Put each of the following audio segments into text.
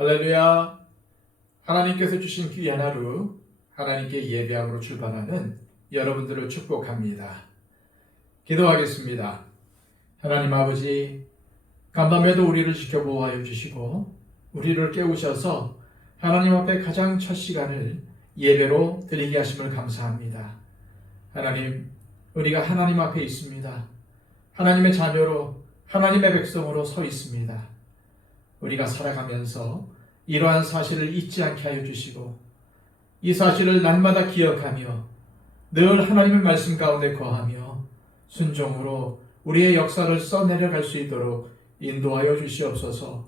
할렐루야. 하나님께서 주신 귀한 하루, 하나님께 예배함으로 출발하는 여러분들을 축복합니다. 기도하겠습니다. 하나님 아버지, 간밤에도 우리를 지켜보호하여 주시고 우리를 깨우셔서 하나님 앞에 가장 첫 시간을 예배로 드리게 하심을 감사합니다. 하나님, 우리가 하나님 앞에 있습니다. 하나님의 자녀로, 하나님의 백성으로 서 있습니다. 우리가 살아가면서 이러한 사실을 잊지 않게 하여 주시고 이 사실을 날마다 기억하며 늘 하나님의 말씀 가운데 거하며 순종으로 우리의 역사를 써내려갈 수 있도록 인도하여 주시옵소서.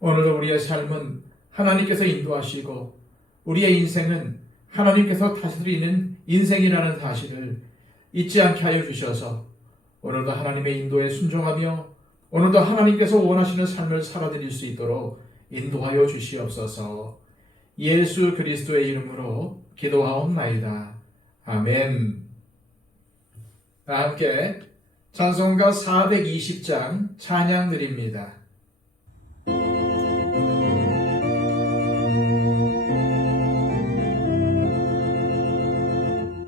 오늘도 우리의 삶은 하나님께서 인도하시고 우리의 인생은 하나님께서 다스리는 인생이라는 사실을 잊지 않게 하여 주셔서 오늘도 하나님의 인도에 순종하며 오늘도 하나님께서 원하시는 삶을 살아드릴 수 있도록 인도하여 주시옵소서. 예수 그리스도의 이름으로 기도하옵나이다. 아멘. 다 함께 찬송가 420장 찬양 드립니다.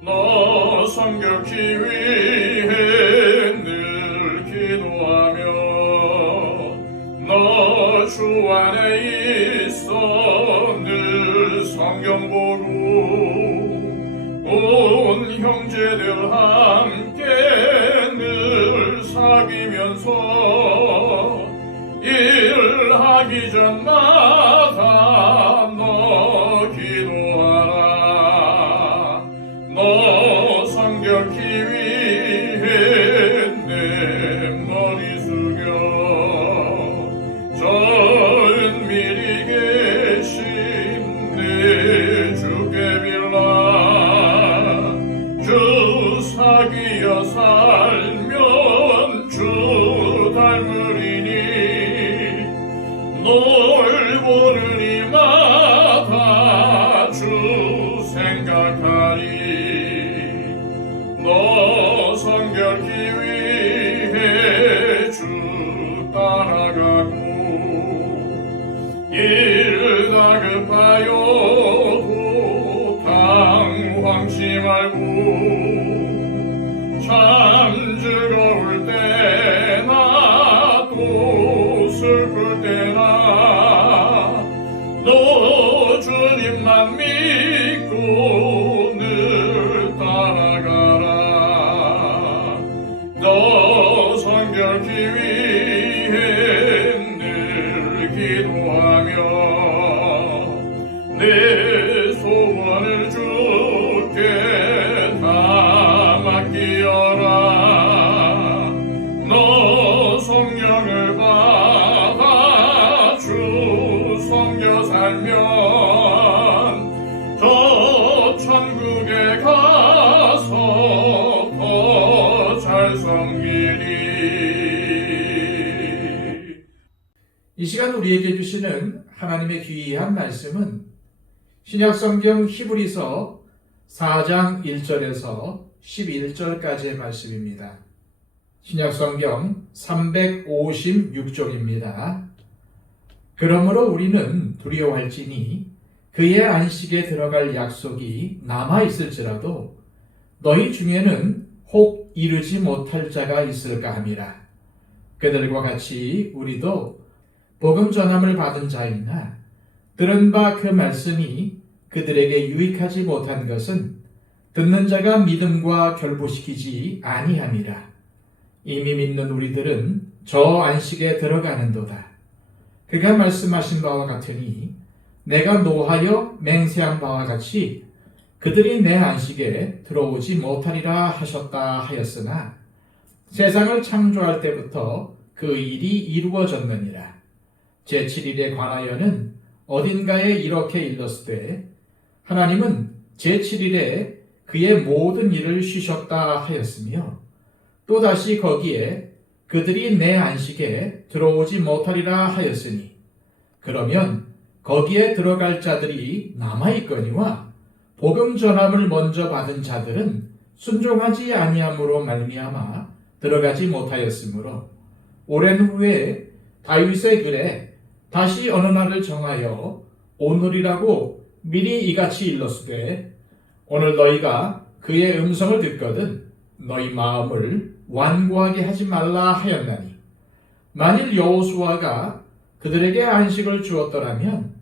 너 성결케 위해 늘 기도하며 너 주 안에 있어 늘 성경 보고 온 형제들 함께 늘 사귀면서 일하기 전마다 너 기도하라. 너 성결케 위해 내 머리 숙여 저 은밀히 계신 내 주께 빌라. 주 사귀어 살면 주 닮으리니 널 보는 이마다 주 생각하리. 너 성결케 위해 주 따라가고 일 다급하여도 당황치 말고 참 즐거울 때나 또 슬플 때나 너 주님만 믿고 늘 따라가라. 너 성결케 위해 늘 기도하며 내 소원을 주께 다 맡기어라. 너 성령을 받아 주 섬겨 살면 저 천국에 가서 더 잘 섬기리. 이 시간 우리에게 주시는 하나님의 귀한 말씀은 신약성경 히브리서 4장 1절에서 11절까지의 말씀입니다. 신약성경 356쪽입니다. 그러므로 우리는 두려워할지니 그의 안식에 들어갈 약속이 남아있을지라도 너희 중에는 혹 이르지 못할 자가 있을까 함이라. 그들과 같이 우리도 복음 전함을 받은 자이나 들은 바 그 말씀이 그들에게 유익하지 못한 것은 듣는 자가 믿음과 결부시키지 아니함이라. 이미 믿는 우리들은 저 안식에 들어가는도다. 그가 말씀하신 바와 같으니 내가 노하여 맹세한 바와 같이 그들이 내 안식에 들어오지 못하리라 하셨다 하였으나 세상을 창조할 때부터 그 일이 이루어졌느니라. 제7일에 관하여는 어딘가에 이렇게 일렀으되 하나님은 제7일에 그의 모든 일을 쉬셨다 하였으며 또다시 거기에 그들이 내 안식에 들어오지 못하리라 하였으니 그러면 거기에 들어갈 자들이 남아있거니와 복음 전함을 먼저 받은 자들은 순종하지 아니함으로 말미암아 들어가지 못하였으므로 오랜 후에 다윗의 글에 다시 어느 날을 정하여 오늘이라고 미리 이같이 일렀으되 오늘 너희가 그의 음성을 듣거든 너희 마음을 완고하게 하지 말라 하였나니 만일 여호수아가 그들에게 안식을 주었더라면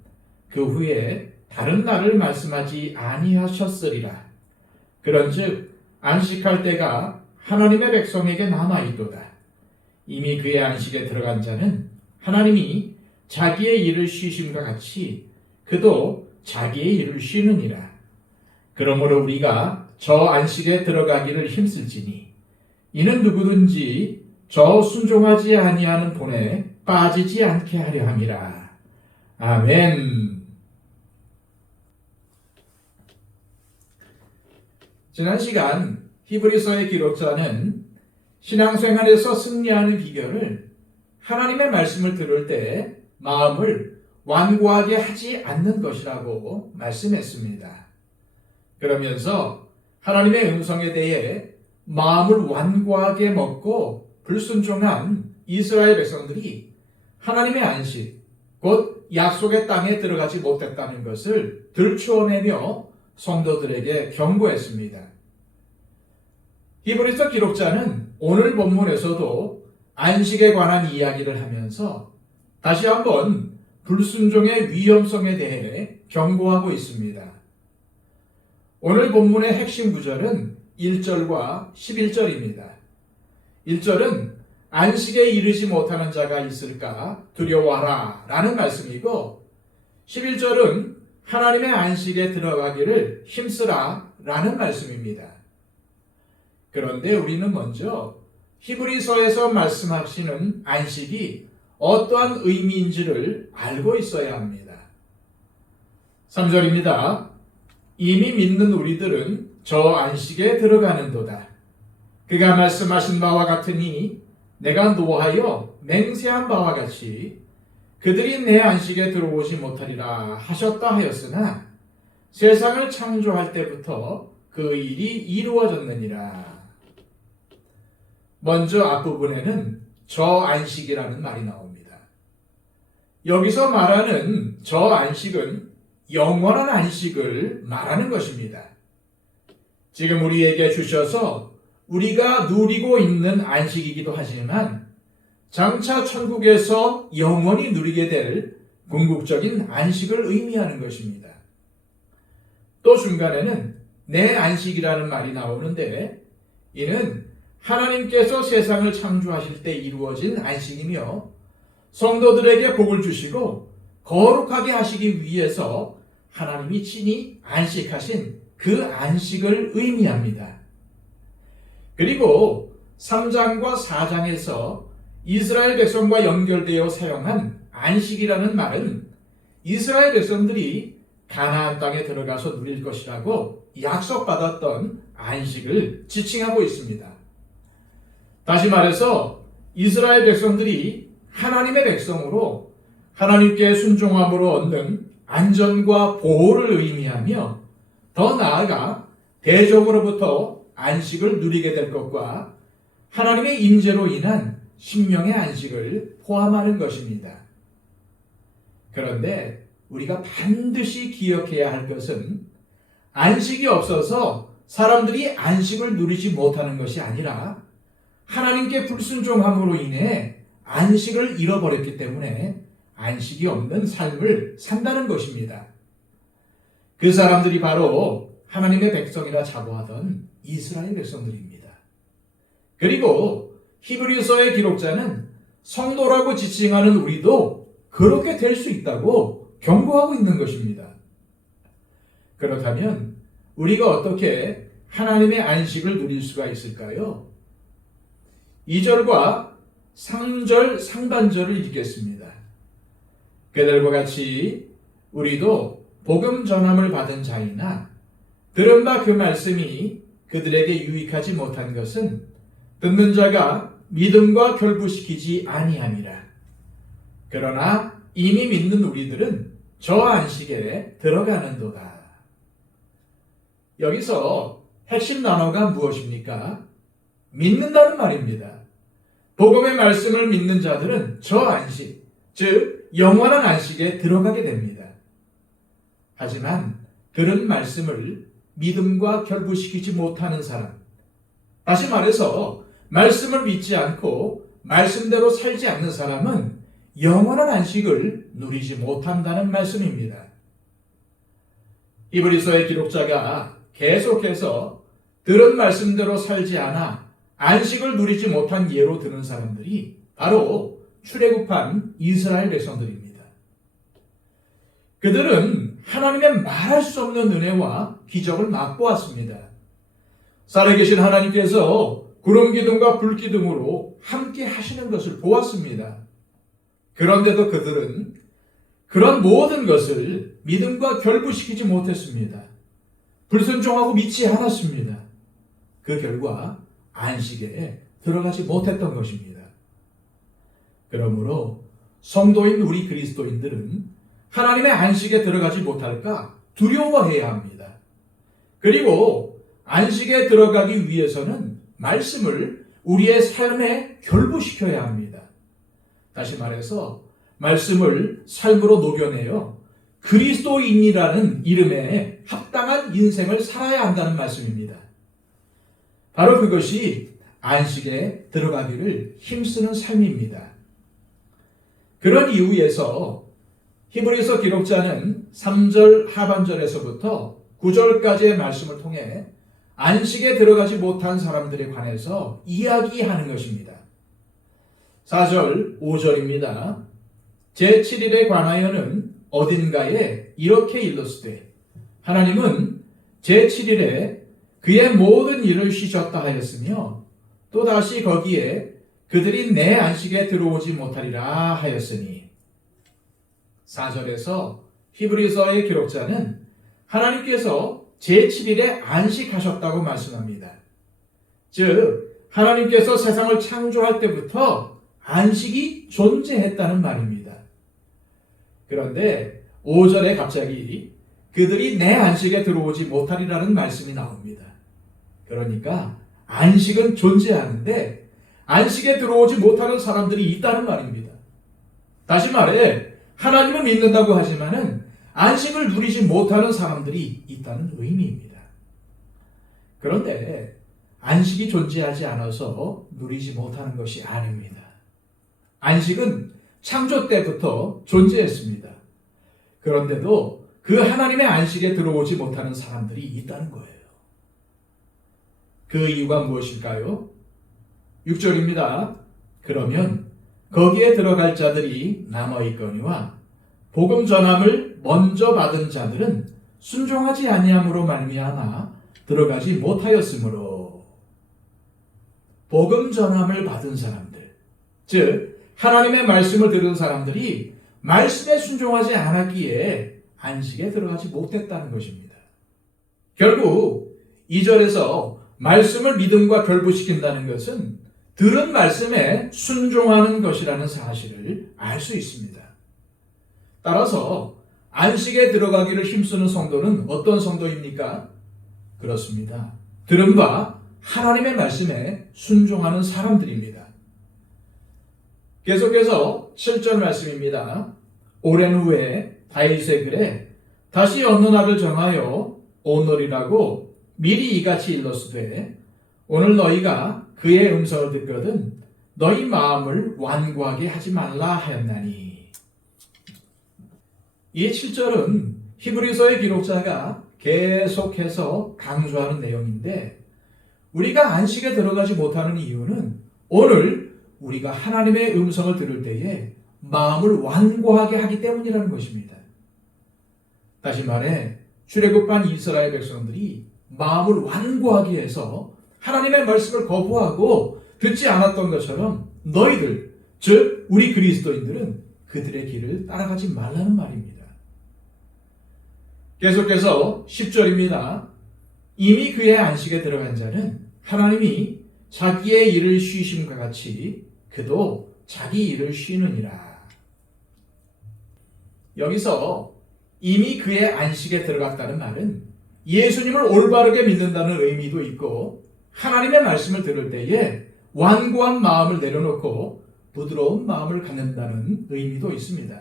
그 후에 다른 날을 말씀하지 아니하셨으리라. 그런즉 안식할 때가 하나님의 백성에게 남아있도다. 이미 그의 안식에 들어간 자는 하나님이 자기의 일을 쉬심과 같이 그도 자기의 일을 쉬느니라. 그러므로 우리가 저 안식에 들어가기를 힘쓸지니 이는 누구든지 저 순종하지 아니하는 본에 빠지지 않게 하려 함이라. 아멘. 지난 시간 히브리서의 기록자는 신앙생활에서 승리하는 비결을 하나님의 말씀을 들을 때 마음을 완고하게 하지 않는 것이라고 말씀했습니다. 그러면서 하나님의 음성에 대해 마음을 완고하게 먹고 불순종한 이스라엘 백성들이 하나님의 안식, 곧 약속의 땅에 들어가지 못했다는 것을 들추어내며 성도들에게 경고했습니다. 히브리서 기록자는 오늘 본문에서도 안식에 관한 이야기를 하면서 다시 한번 불순종의 위험성에 대해 경고하고 있습니다. 오늘 본문의 핵심 구절은 1절과 11절입니다. 1절은 안식에 이르지 못하는 자가 있을까 두려워하라 라는 말씀이고 11절은 하나님의 안식에 들어가기를 힘쓰라 라는 말씀입니다. 그런데 우리는 먼저 히브리서에서 말씀하시는 안식이 어떠한 의미인지를 알고 있어야 합니다. 3절입니다. 이미 믿는 우리들은 저 안식에 들어가는도다. 그가 말씀하신 바와 같으니 내가 노하여 맹세한 바와 같이 그들이 내 안식에 들어오지 못하리라 하셨다 하였으나 세상을 창조할 때부터 그 일이 이루어졌느니라. 먼저 앞부분에는 저 안식이라는 말이 나옵니다. 여기서 말하는 저 안식은 영원한 안식을 말하는 것입니다. 지금 우리에게 주셔서 우리가 누리고 있는 안식이기도 하지만 장차 천국에서 영원히 누리게 될 궁극적인 안식을 의미하는 것입니다. 또 중간에는 내 안식이라는 말이 나오는데 이는 하나님께서 세상을 창조하실 때 이루어진 안식이며 성도들에게 복을 주시고 거룩하게 하시기 위해서 하나님이 친히 안식하신 그 안식을 의미합니다. 그리고 3장과 4장에서 이스라엘 백성과 연결되어 사용한 안식이라는 말은 이스라엘 백성들이 가나안 땅에 들어가서 누릴 것이라고 약속받았던 안식을 지칭하고 있습니다. 다시 말해서 이스라엘 백성들이 하나님의 백성으로 하나님께 순종함으로 얻는 안전과 보호를 의미하며 더 나아가 대적으로부터 안식을 누리게 될 것과 하나님의 임재로 인한 심령의 안식을 포함하는 것입니다. 그런데 우리가 반드시 기억해야 할 것은 안식이 없어서 사람들이 안식을 누리지 못하는 것이 아니라 하나님께 불순종함으로 인해 안식을 잃어버렸기 때문에 안식이 없는 삶을 산다는 것입니다. 그 사람들이 바로 하나님의 백성이라 자부하던 이스라엘 백성들입니다. 그리고 히브리서의 기록자는 성도라고 지칭하는 우리도 그렇게 될 수 있다고 경고하고 있는 것입니다. 그렇다면 우리가 어떻게 하나님의 안식을 누릴 수가 있을까요? 2절과 3절 상반절을 읽겠습니다. 그들과 같이 우리도 복음 전함을 받은 자이나 들은 바 그 말씀이 그들에게 유익하지 못한 것은 듣는 자가 믿음과 결부시키지 아니함이라. 그러나 이미 믿는 우리들은 저 안식에 들어가는도다. 여기서 핵심 단어가 무엇입니까? 믿는다는 말입니다. 복음의 말씀을 믿는 자들은 저 안식, 즉 영원한 안식에 들어가게 됩니다. 하지만 그런 말씀을 믿음과 결부시키지 못하는 사람, 다시 말해서 말씀을 믿지 않고 말씀대로 살지 않는 사람은 영원한 안식을 누리지 못한다는 말씀입니다. 히브리서의 기록자가 계속해서 들은 말씀대로 살지 않아 안식을 누리지 못한 예로 드는 사람들이 바로 출애굽한 이스라엘 백성들입니다. 그들은 하나님의 말할 수 없는 은혜와 기적을 맛보았습니다. 살아계신 하나님께서 구름 기둥과 불 기둥으로 함께 하시는 것을 보았습니다. 그런데도 그들은 그런 모든 것을 믿음과 결부시키지 못했습니다. 불순종하고 믿지 않았습니다. 그 결과 안식에 들어가지 못했던 것입니다. 그러므로 성도인 우리 그리스도인들은 하나님의 안식에 들어가지 못할까 두려워해야 합니다. 그리고 안식에 들어가기 위해서는 말씀을 우리의 삶에 결부시켜야 합니다. 다시 말해서 말씀을 삶으로 녹여내어 그리스도인이라는 이름에 합당한 인생을 살아야 한다는 말씀입니다. 바로 그것이 안식에 들어가기를 힘쓰는 삶입니다. 그런 이유에서 히브리서 기록자는 3절 하반절에서부터 9절까지의 말씀을 통해 안식에 들어가지 못한 사람들에 관해서 이야기하는 것입니다. 4절, 5절입니다. 제7일에 관하여는 어딘가에 이렇게 일렀으되 하나님은 제7일에 그의 모든 일을 쉬셨다 하였으며 또다시 거기에 그들이 내 안식에 들어오지 못하리라 하였으니 4절에서 히브리서의 기록자는 하나님께서 제7일에 안식하셨다고 말씀합니다. 즉 하나님께서 세상을 창조할 때부터 안식이 존재했다는 말입니다. 그런데 5절에 갑자기 그들이 내 안식에 들어오지 못하리라는 말씀이 나옵니다. 그러니까 안식은 존재하는데 안식에 들어오지 못하는 사람들이 있다는 말입니다. 다시 말해 하나님을 믿는다고 하지만은 안식을 누리지 못하는 사람들이 있다는 의미입니다. 그런데 안식이 존재하지 않아서 누리지 못하는 것이 아닙니다. 안식은 창조 때부터 존재했습니다. 그런데도 그 하나님의 안식에 들어오지 못하는 사람들이 있다는 거예요. 그 이유가 무엇일까요? 6절입니다. 그러면 거기에 들어갈 자들이 남아있거니와 복음 전함을 먼저 받은 자들은 순종하지 아니함으로 말미암아 들어가지 못하였으므로 복음 전함을 받은 사람들, 즉 하나님의 말씀을 들은 사람들이 말씀에 순종하지 않았기에 안식에 들어가지 못했다는 것입니다. 결국 2절에서 말씀을 믿음과 결부시킨다는 것은 들은 말씀에 순종하는 것이라는 사실을 알 수 있습니다. 따라서 안식에 들어가기를 힘쓰는 성도는 어떤 성도입니까? 그렇습니다. 들은 바 하나님의 말씀에 순종하는 사람들입니다. 계속해서 7절 말씀입니다. 오랜 후에 다윗의 글에 다시 어느 날을 정하여 오늘이라고 미리 이같이 일렀으되 오늘 너희가 그의 음성을 듣거든 너희 마음을 완고하게 하지 말라 하였나니. 이 7절은 히브리서의 기록자가 계속해서 강조하는 내용인데 우리가 안식에 들어가지 못하는 이유는 오늘 우리가 하나님의 음성을 들을 때에 마음을 완고하게 하기 때문이라는 것입니다. 다시 말해 출애굽한 이스라엘 백성들이 마음을 완고하게 해서 하나님의 말씀을 거부하고 듣지 않았던 것처럼 너희들, 즉 우리 그리스도인들은 그들의 길을 따라가지 말라는 말입니다. 계속해서 10절입니다. 이미 그의 안식에 들어간 자는 하나님이 자기의 일을 쉬심과 같이 그도 자기 일을 쉬느니라. 여기서 이미 그의 안식에 들어갔다는 말은 예수님을 올바르게 믿는다는 의미도 있고 하나님의 말씀을 들을 때에 완고한 마음을 내려놓고 부드러운 마음을 갖는다는 의미도 있습니다.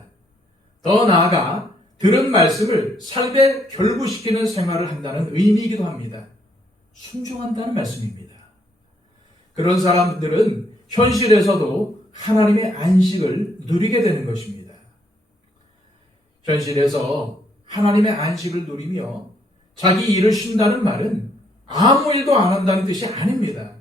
더 나아가 들은 말씀을 삶에 결부시키는 생활을 한다는 의미이기도 합니다. 순종한다는 말씀입니다. 그런 사람들은 현실에서도 하나님의 안식을 누리게 되는 것입니다. 현실에서 하나님의 안식을 누리며 자기 일을 쉰다는 말은 아무 일도 안 한다는 뜻이 아닙니다.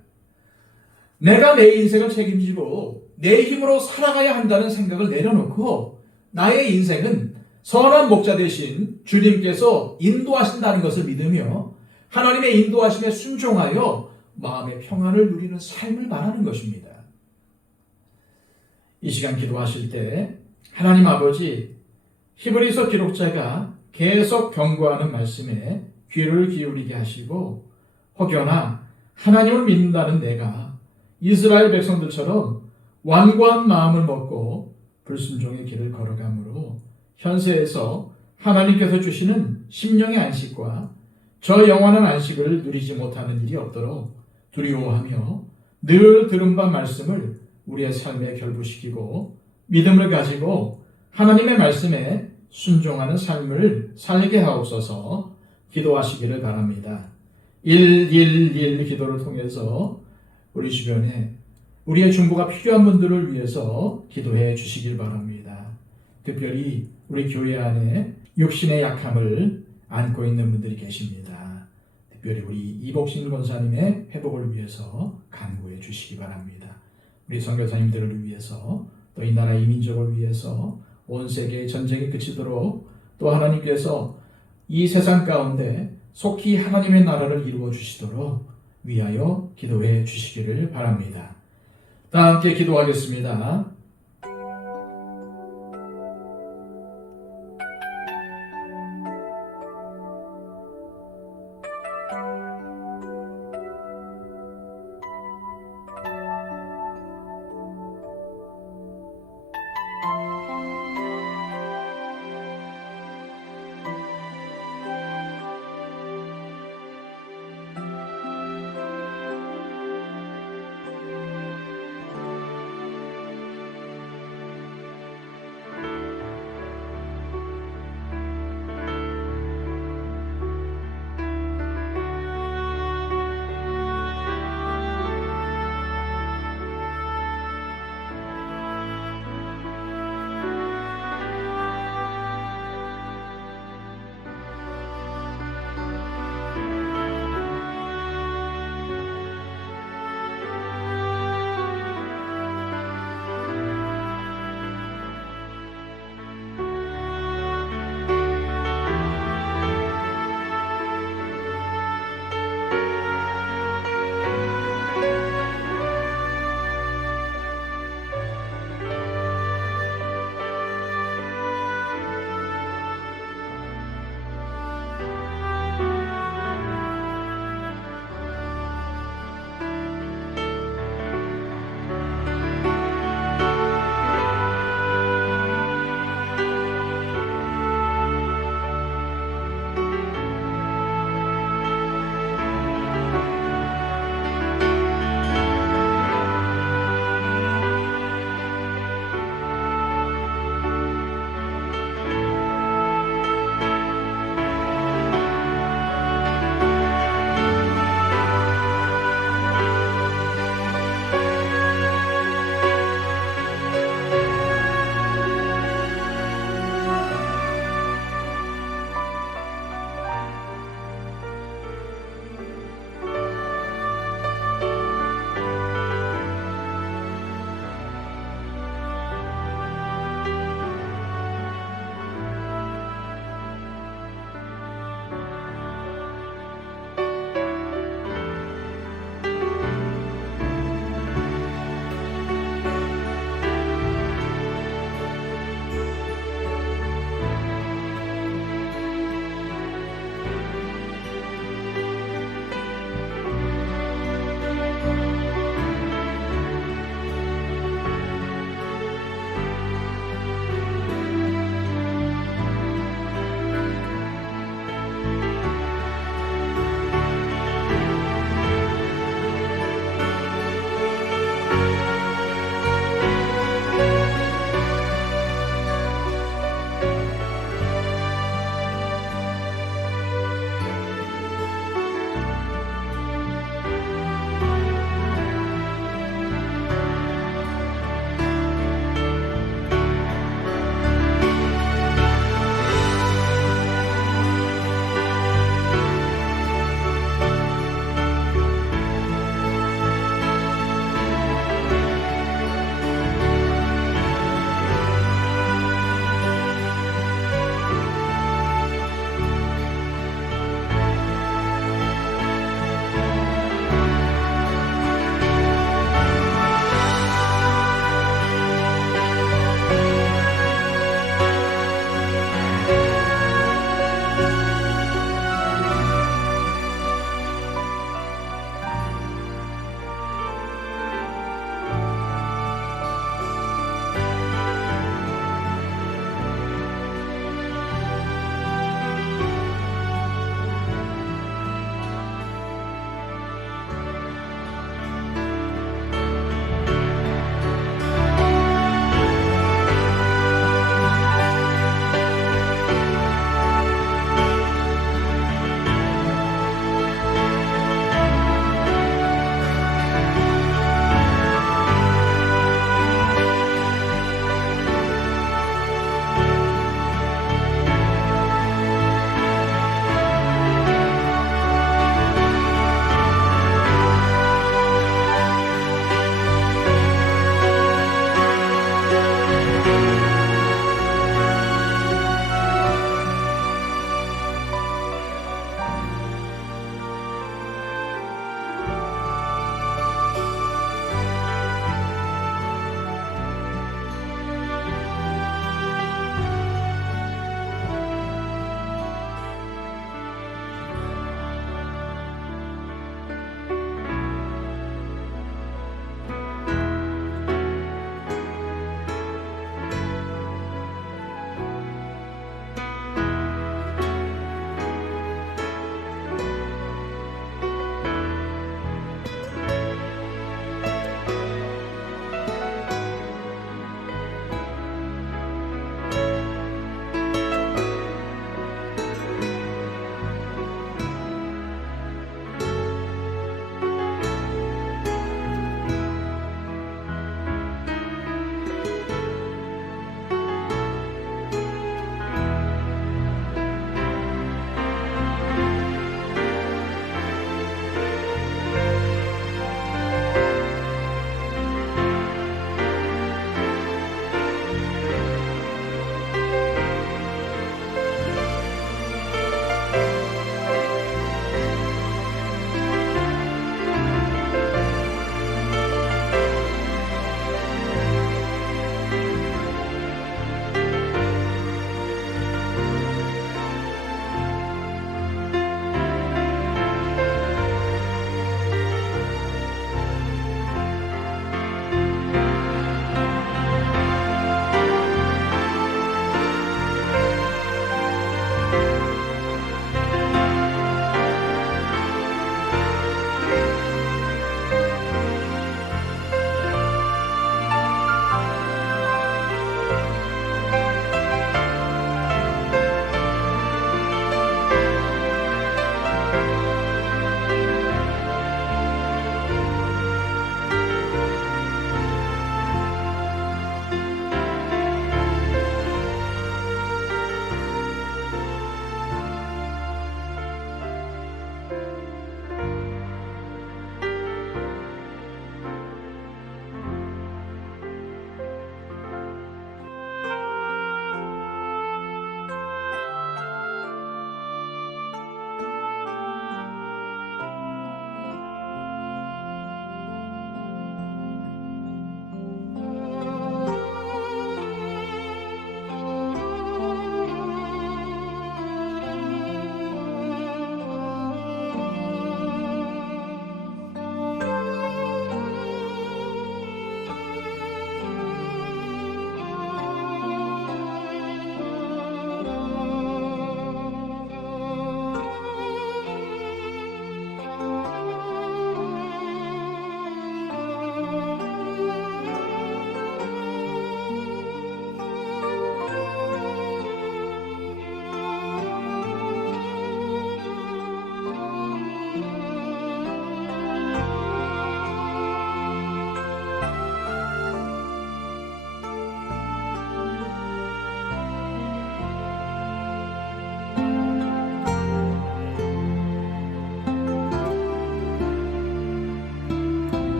내가 내 인생을 책임지고 내 힘으로 살아가야 한다는 생각을 내려놓고 나의 인생은 선한 목자 대신 주님께서 인도하신다는 것을 믿으며 하나님의 인도하심에 순종하여 마음의 평안을 누리는 삶을 말하는 것입니다. 이 시간 기도하실 때 하나님 아버지, 히브리서 기록자가 계속 경고하는 말씀에 귀를 기울이게 하시고 혹여나 하나님을 믿는다는 내가 이스라엘 백성들처럼 완고한 마음을 먹고 불순종의 길을 걸어가므로 현세에서 하나님께서 주시는 심령의 안식과 저 영원한 안식을 누리지 못하는 일이 없도록 두려워하며 늘 들은 바 말씀을 우리의 삶에 결부시키고 믿음을 가지고 하나님의 말씀에 순종하는 삶을 살게 하옵소서. 기도하시기를 바랍니다. 111 기도를 통해서 우리 주변에 우리의 중보가 필요한 분들을 위해서 기도해 주시길 바랍니다. 특별히 우리 교회 안에 육신의 약함을 안고 있는 분들이 계십니다. 특별히 우리 이복신 권사님의 회복을 위해서 간구해 주시기 바랍니다. 우리 선교사님들을 위해서 또 이 나라 이민족을 위해서 온 세계의 전쟁이 그치도록 또 하나님께서 이 세상 가운데 속히 하나님의 나라를 이루어 주시도록 위하여 기도해 주시기를 바랍니다. 다 함께 기도하겠습니다.